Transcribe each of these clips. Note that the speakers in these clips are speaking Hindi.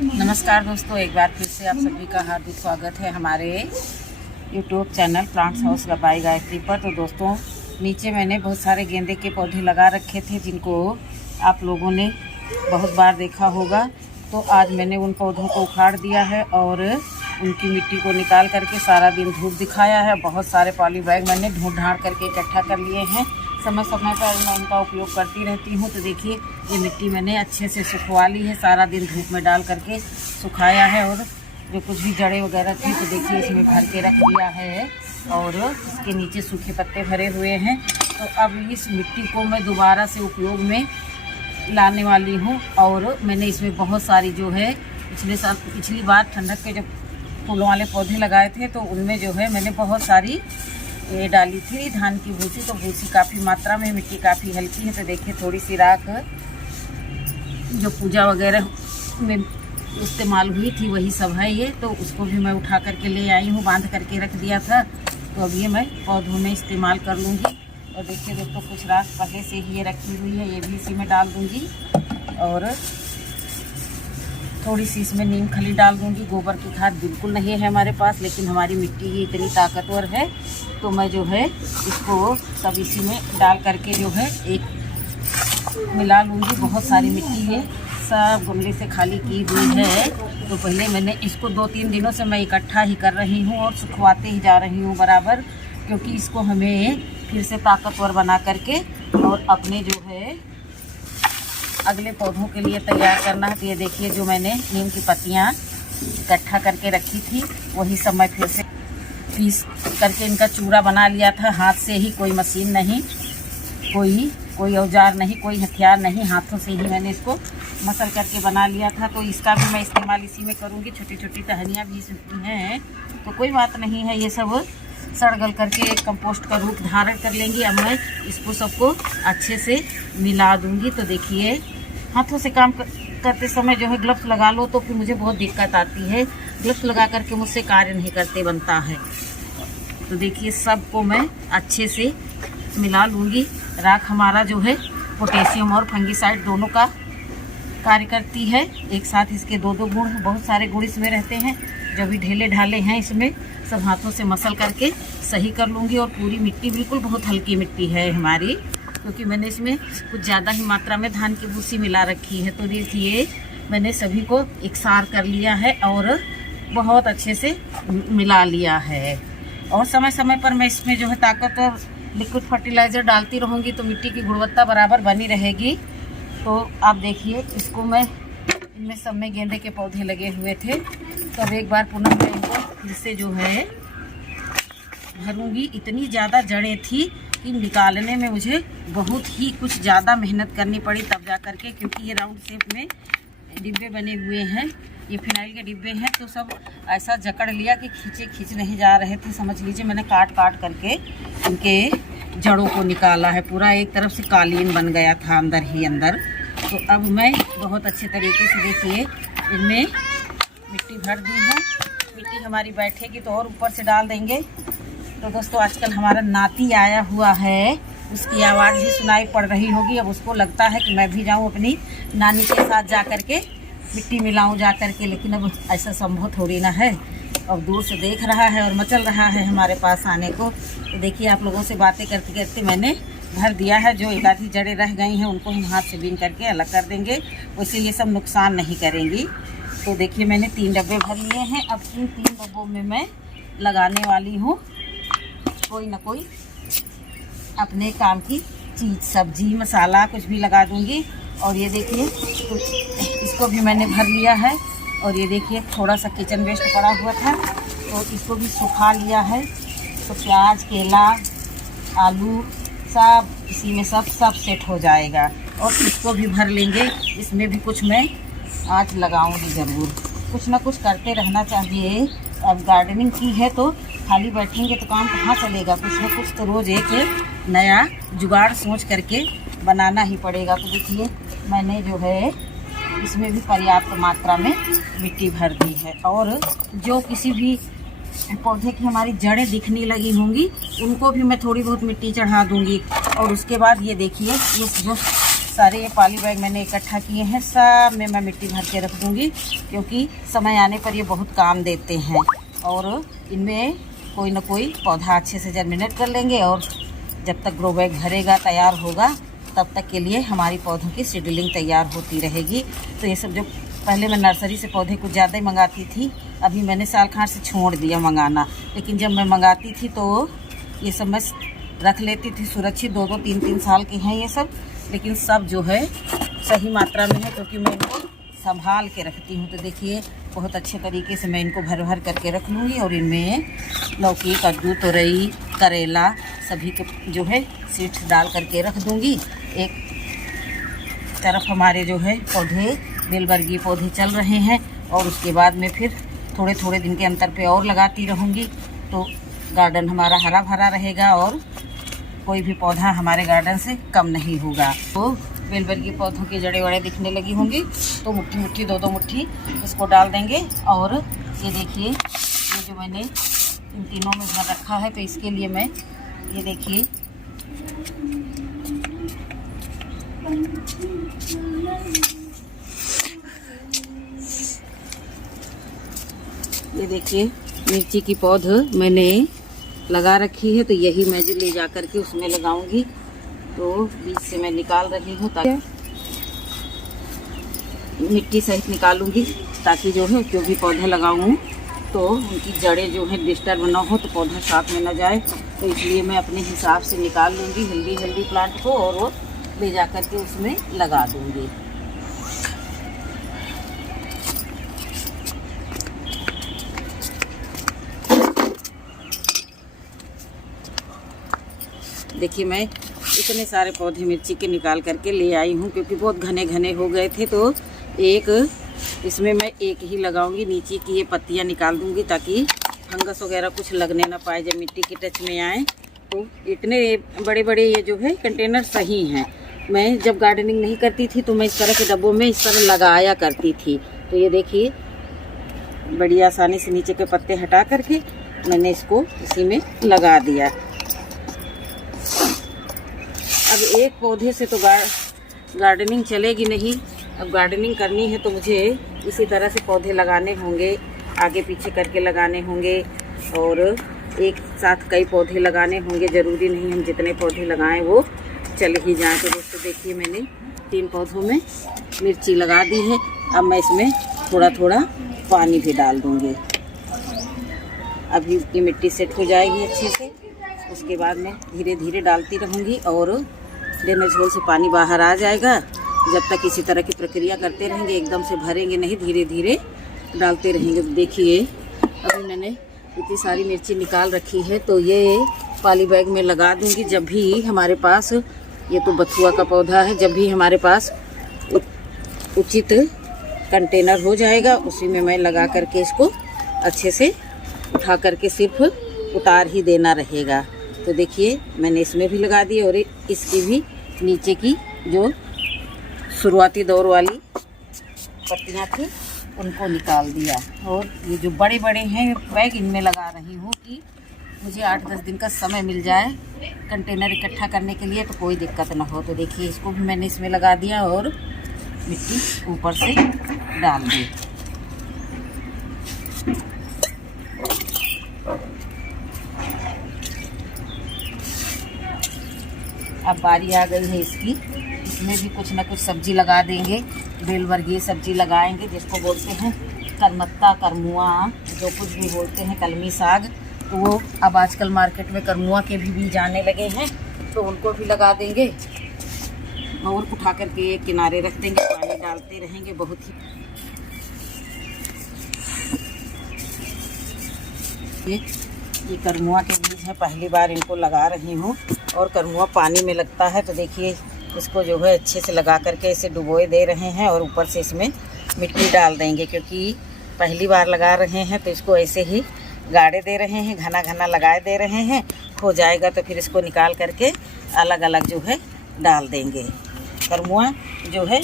नमस्कार दोस्तों, एक बार फिर से आप सभी का हार्दिक स्वागत है हमारे YouTube channel plants house by Gayatri पर। तो दोस्तों, नीचे मैंने बहुत सारे गेंदे के पौधे लगा रखे थे जिनको आप लोगों ने बहुत बार देखा होगा। तो आज मैंने उन पौधों को उखाड़ दिया है और उनकी मिट्टी को निकाल करके सारा दिन धूप दिखाया है। बहुत सारे पॉली बैग मैंने ढूंढ ढाँड़ करके इकट्ठा कर लिए हैं। समय समय पर मैं उनका उपयोग करती रहती हूँ। तो देखिए, ये मिट्टी मैंने अच्छे से सुखवा ली है, सारा दिन धूप में डाल करके सुखाया है। और जो कुछ भी जड़ें वगैरह थी तो देखिए इसमें भर के रख दिया है और इसके नीचे सूखे पत्ते भरे हुए हैं। तो अब इस मिट्टी को मैं दोबारा से उपयोग में लाने वाली हूँ। और मैंने इसमें बहुत सारी जो है पिछली बार ठंडक के जब फूलों वाले पौधे लगाए थे तो उनमें जो है मैंने बहुत सारी ये डाली थी धान की भूसी। तो भूसी काफ़ी मात्रा में, मिट्टी काफ़ी हल्की है। तो देखिए, थोड़ी सी राख जो पूजा वगैरह में इस्तेमाल हुई थी वही सब है ये। तो उसको भी मैं उठा करके ले आई हूँ, बांध करके रख दिया था। तो अब ये मैं पौधों में इस्तेमाल कर लूँगी। और देखिए दोस्तों, कुछ राख पहले से ही ये रखी हुई है, ये भी इसी में डाल दूँगी। और थोड़ी सी इसमें नीम खली डाल दूँगी। गोबर की खाद बिल्कुल नहीं है हमारे पास, लेकिन हमारी मिट्टी ही इतनी ताकतवर है तो मैं जो है इसको सब इसी में डाल करके जो है एक मिला लूँगी। बहुत सारी मिट्टी है, सब गमले से खाली की हुई है। तो पहले मैंने इसको 2-3 दिनों से मैं इकट्ठा ही कर रही हूँ और सुखवाते ही जा रही हूँ बराबर, क्योंकि इसको हमें फिर से ताकतवर बना करके और अपने जो है अगले पौधों के लिए तैयार करना है। तो ये देखिए, जो मैंने नीम की पत्तियाँ इकट्ठा करके रखी थी वही सब मैं फिर से पीस करके इनका चूड़ा बना लिया था हाथ से ही। कोई मशीन नहीं, कोई औजार नहीं, कोई हथियार नहीं, हाथों से ही मैंने इसको मसल करके बना लिया था। तो इसका भी मैं इस्तेमाल इसी में करूँगी। छोटी छोटी टहनियाँ भी इसमें हैं तो कोई बात नहीं है, ये सब सड़ गल करके एक कंपोस्ट का रूप धारण कर लेंगी। अब मैं इसको सबको अच्छे से मिला दूँगी। तो देखिए, हाथों से काम करते समय जो है ग्लव्स लगा लो तो फिर मुझे बहुत दिक्कत आती है। ग्लव्स लगा करके मुझसे कार्य नहीं करते बनता है। तो देखिए, सबको मैं अच्छे से मिला लूँगी। राख हमारा जो है पोटेशियम और फंगीसाइड दोनों का कार्य करती है एक साथ। इसके 2-2 गुण, बहुत सारे गुण इसमें रहते हैं। जो भी ढेले ढाले हैं इसमें सब हाथों से मसल करके सही कर लूँगी। और पूरी मिट्टी बिल्कुल बहुत हल्की मिट्टी है हमारी, क्योंकि मैंने इसमें कुछ ज़्यादा ही मात्रा में धान की भूसी मिला रखी है। तो देखिए, मैंने सभी को एकसार कर लिया है और बहुत अच्छे से मिला लिया है। और समय समय पर मैं इसमें जो है ताकत और लिक्विड फर्टिलाइज़र डालती रहूँगी तो मिट्टी की गुणवत्ता बराबर बनी रहेगी। तो आप देखिए, इसको मैं इनमें सब में गेंदे के पौधे लगे हुए थे तो अब एक बार पुनः मैं इनको फिर से जो है भरूँगी। इतनी ज़्यादा जड़ें थी कि निकालने में मुझे बहुत ही कुछ ज़्यादा मेहनत करनी पड़ी तब जा करके, क्योंकि ये राउंड शेप में डिब्बे बने हुए हैं, ये फिनाइल के डिब्बे हैं। तो सब ऐसा जकड़ लिया कि खींच नहीं जा रहे थे। समझ लीजिए, मैंने काट करके इनके जड़ों को निकाला है। पूरा एक तरफ से कालीन बन गया था अंदर ही अंदर। तो अब मैं बहुत अच्छे तरीके से देखिए इनमें मिट्टी भर दी हूँ। मिट्टी हमारी बैठेगी तो और ऊपर से डाल देंगे। तो दोस्तों, आजकल हमारा नाती आया हुआ है, उसकी आवाज़ भी सुनाई पड़ रही होगी। अब उसको लगता है कि मैं भी जाऊं अपनी नानी के साथ जा कर के मिट्टी मिलाऊं जा कर के, लेकिन अब ऐसा संभव थोड़ी ना है। अब दूर से देख रहा है और मचल रहा है हमारे पास आने को। तो देखिए, आप लोगों से बातें करते करते मैंने भर दिया है। जो एक आधी जड़ें रह गई हैं उनको हम हाथ से बीन करके अलग कर देंगे, वैसे ये सब नुकसान नहीं करेंगी। तो देखिए, मैंने 3 डब्बे भर लिए हैं। अब इन 3 डब्बों में मैं लगाने वाली हूँ कोई ना कोई अपने काम की चीज़, सब्जी मसाला कुछ भी लगा दूंगी। और ये देखिए, तो इसको भी मैंने भर लिया है। और ये देखिए, थोड़ा सा किचन वेस्ट पड़ा हुआ था तो इसको भी सुखा लिया है। तो प्याज, केला, आलू सब इसी में सब सेट हो जाएगा। और इसको भी भर लेंगे। इसमें भी कुछ मैं आज लगाऊंगी ज़रूर। कुछ ना कुछ करते रहना चाहिए। अब गार्डनिंग की है तो खाली बैठेंगे तो काम कहाँ चलेगा। कुछ ना कुछ तो रोज़ एक नया जुगाड़ सोच करके बनाना ही पड़ेगा। तो देखिए, मैंने जो है इसमें भी पर्याप्त मात्रा में मिट्टी भर दी है। और जो किसी भी पौधे की हमारी जड़ें दिखने लगी होंगी उनको भी मैं थोड़ी बहुत मिट्टी चढ़ा दूंगी। और उसके बाद ये देखिए, ये जो सारे ये पॉली बैग मैंने इकट्ठा किए हैं, सब में मैं मिट्टी भर के रख दूँगी, क्योंकि समय आने पर ये बहुत काम देते हैं और इनमें कोई ना कोई पौधा अच्छे से जर्मिनेट कर लेंगे और जब तक ग्रो बैग भरेगा, तैयार होगा, तब तक के लिए हमारी पौधों की सीडलिंग तैयार होती रहेगी। तो ये सब जो पहले मैं नर्सरी से पौधे कुछ ज़्यादा ही मंगाती थी, अभी मैंने साल खांड से छोड़ दिया मंगाना, लेकिन जब मैं मंगाती थी तो ये सब मैं रख लेती थी सुरक्षित। 2-2, 3-3 साल के हैं ये सब, लेकिन सब जो है सही मात्रा में है, क्योंकि मैं इनको संभाल के रखती हूँ। तो देखिए बहुत अच्छे तरीके से मैं इनको भर भर करके रख लूँगी और इनमें लौकी, कद्दू, तोरई, करेला सभी के जो है सीड्स डाल करके रख दूँगी। एक तरफ हमारे जो है पौधे, बेलवर्गीय पौधे चल रहे हैं और उसके बाद में फिर थोड़े थोड़े दिन के अंतर पे और लगाती रहूँगी, तो गार्डन हमारा हरा भरा रहेगा और कोई भी पौधा हमारे गार्डन से कम नहीं होगा। तो बेलवर्गीय पौधों की जड़ें वड़े दिखने लगी होंगी तो मुट्ठी मुट्ठी 2-2 मुट्ठी इसको डाल देंगे। और ये देखिए, ये जो मैंने इन तीनों में भर रखा है, तो इसके लिए मैं ये देखिए मिर्ची की पौध मैंने लगा रखी है, तो यही मैं जो ले जा कर के उसमें लगाऊंगी। तो बीज से मैं निकाल रही हूँ, ताकि मिट्टी सहित निकालूंगी, ताकि जो है जो भी पौधा लगाऊँ तो उनकी जड़ें जो है डिस्टर्ब ना हो, तो पौधा साथ में ना जाए। तो इसलिए मैं अपने हिसाब से निकाल लूँगी हेल्दी प्लांट को और वो ले जा कर के उसमें लगा दूँगी। देखिए मैं इतने सारे पौधे मिर्ची के निकाल करके ले आई हूँ, क्योंकि बहुत घने घने हो गए थे। तो एक इसमें मैं एक ही लगाऊंगी, नीचे की ये पत्तियाँ निकाल दूंगी, ताकि फंगस वगैरह कुछ लगने ना पाए जब मिट्टी के टच में आए। तो इतने बड़े बड़े ये जो है कंटेनर सही हैं। मैं जब गार्डनिंग नहीं करती थी तो मैं इस तरह के डब्बों में इस तरह लगाया करती थी। तो ये देखिए बड़ी आसानी से नीचे के पत्ते हटा करके मैंने इसको इसी में लगा दिया। अब एक पौधे से तो गार्डनिंग चलेगी नहीं, अब गार्डनिंग करनी है तो मुझे इसी तरह से पौधे लगाने होंगे, आगे पीछे करके लगाने होंगे और एक साथ कई पौधे लगाने होंगे। ज़रूरी नहीं हम जितने पौधे लगाएं वो चल ही जाएं। तो दोस्तों देखिए मैंने 3 पौधों में मिर्ची लगा दी है। अब मैं इसमें थोड़ा थोड़ा पानी भी डाल दूँगी। अभी ये मिट्टी सेट हो जाएगी अच्छे से, उसके बाद मैं धीरे धीरे डालती रहूँगी और ड्रेनेज होल से पानी बाहर आ जाएगा। जब तक इसी तरह की प्रक्रिया करते रहेंगे, एकदम से भरेंगे नहीं, धीरे धीरे डालते रहेंगे। तो देखिए अभी मैंने इतनी सारी मिर्ची निकाल रखी है, तो ये पॉली बैग में लगा दूँगी। जब भी हमारे पास, ये तो बथुआ का पौधा है, जब भी हमारे पास उचित कंटेनर हो जाएगा उसी में मैं लगा करके इसको अच्छे से उठा करके सिर्फ उतार ही देना रहेगा। तो देखिए मैंने इसमें भी लगा दी और इसकी भी नीचे की जो शुरुआती दौर वाली पत्तियां थी उनको निकाल दिया। और ये जो बड़े बड़े हैं बैग, इनमें लगा रही हूँ कि मुझे 8-10 दिन का समय मिल जाए कंटेनर इकट्ठा करने के लिए, तो कोई दिक्कत ना हो। तो देखिए इसको भी मैंने इसमें लगा दिया और मिट्टी ऊपर से डाल दी। अब बारी आ गई है इसकी, इसमें भी कुछ ना कुछ सब्जी लगा देंगे, बेलवर्गीय सब्जी लगाएंगे, जिसको बोलते हैं करमत्ता, करमुआ, जो कुछ भी बोलते हैं, कलमी साग। तो वो अब आजकल मार्केट में करमुआ के भी बीज आने लगे हैं, तो उनको भी लगा देंगे और उठा करके एक किनारे रख देंगे, पानी डालते रहेंगे। बहुत ही ये करमुआ के बीज हैं, पहली बार इनको लगा रही हूँ। और करमुआ पानी में लगता है, तो देखिए इसको जो है अच्छे से लगा करके इसे डुबोए दे रहे हैं और ऊपर से इसमें मिट्टी डाल देंगे, क्योंकि पहली बार लगा रहे हैं तो इसको ऐसे ही गाड़े दे रहे हैं, घना घना लगाए दे रहे हैं। हो जाएगा तो फिर इसको निकाल करके अलग अलग जो है डाल देंगे। करमुआ जो है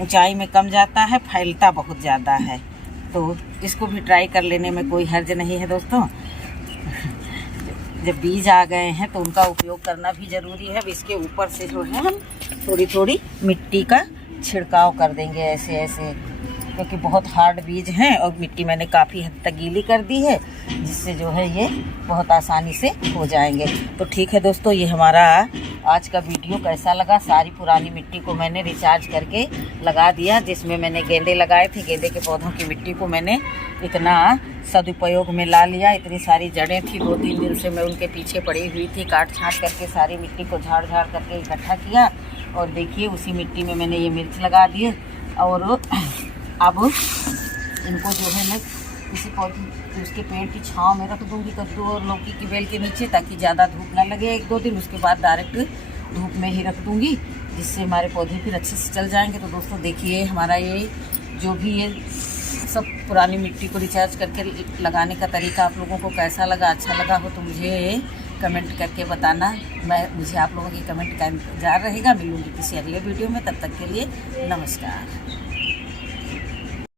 ऊंचाई में कम जाता है, फैलता बहुत ज़्यादा है, तो इसको भी ट्राई कर लेने में कोई हर्ज नहीं है दोस्तों। जब बीज आ गए हैं तो उनका उपयोग करना भी ज़रूरी है। अब इसके ऊपर से जो है हम थोड़ी थोड़ी मिट्टी का छिड़काव कर देंगे ऐसे ऐसे, क्योंकि बहुत हार्ड बीज हैं और मिट्टी मैंने काफ़ी हद तक गीली कर दी है, जिससे जो है ये बहुत आसानी से हो जाएंगे। तो ठीक है दोस्तों, ये हमारा आज का वीडियो कैसा लगा। सारी पुरानी मिट्टी को मैंने रिचार्ज करके लगा दिया, जिसमें मैंने गेंदे लगाए थे। गेंदे के पौधों की मिट्टी को मैंने इतना सदुपयोग में ला लिया। इतनी सारी जड़ें थी, 2-3 दिन से मैं उनके पीछे पड़ी हुई थी। काट छाँट करके सारी मिट्टी को झाड़ झाड़ करके इकट्ठा किया, और देखिए उसी मिट्टी में मैंने ये मिर्च लगा दिए। और अब इनको जो है मैं किसी पौधे उसके पेड़ की छांव में रख दूंगी, कद्दू और लौकी की बेल के नीचे, ताकि ज़्यादा धूप ना लगे 1-2 दिन। उसके बाद डायरेक्ट धूप में ही रख दूंगी, जिससे हमारे पौधे फिर अच्छे से चल जाएंगे। तो दोस्तों देखिए, हमारा ये जो भी ये सब पुरानी मिट्टी को रिचार्ज करके लगाने का तरीका आप लोगों को कैसा लगा। अच्छा लगा हो तो मुझे कमेंट करके बताना। मुझे आप लोगों की कमेंट का इंतजार रहेगा। मिलूंगी किसी अगले वीडियो में, तब तक के लिए नमस्कार।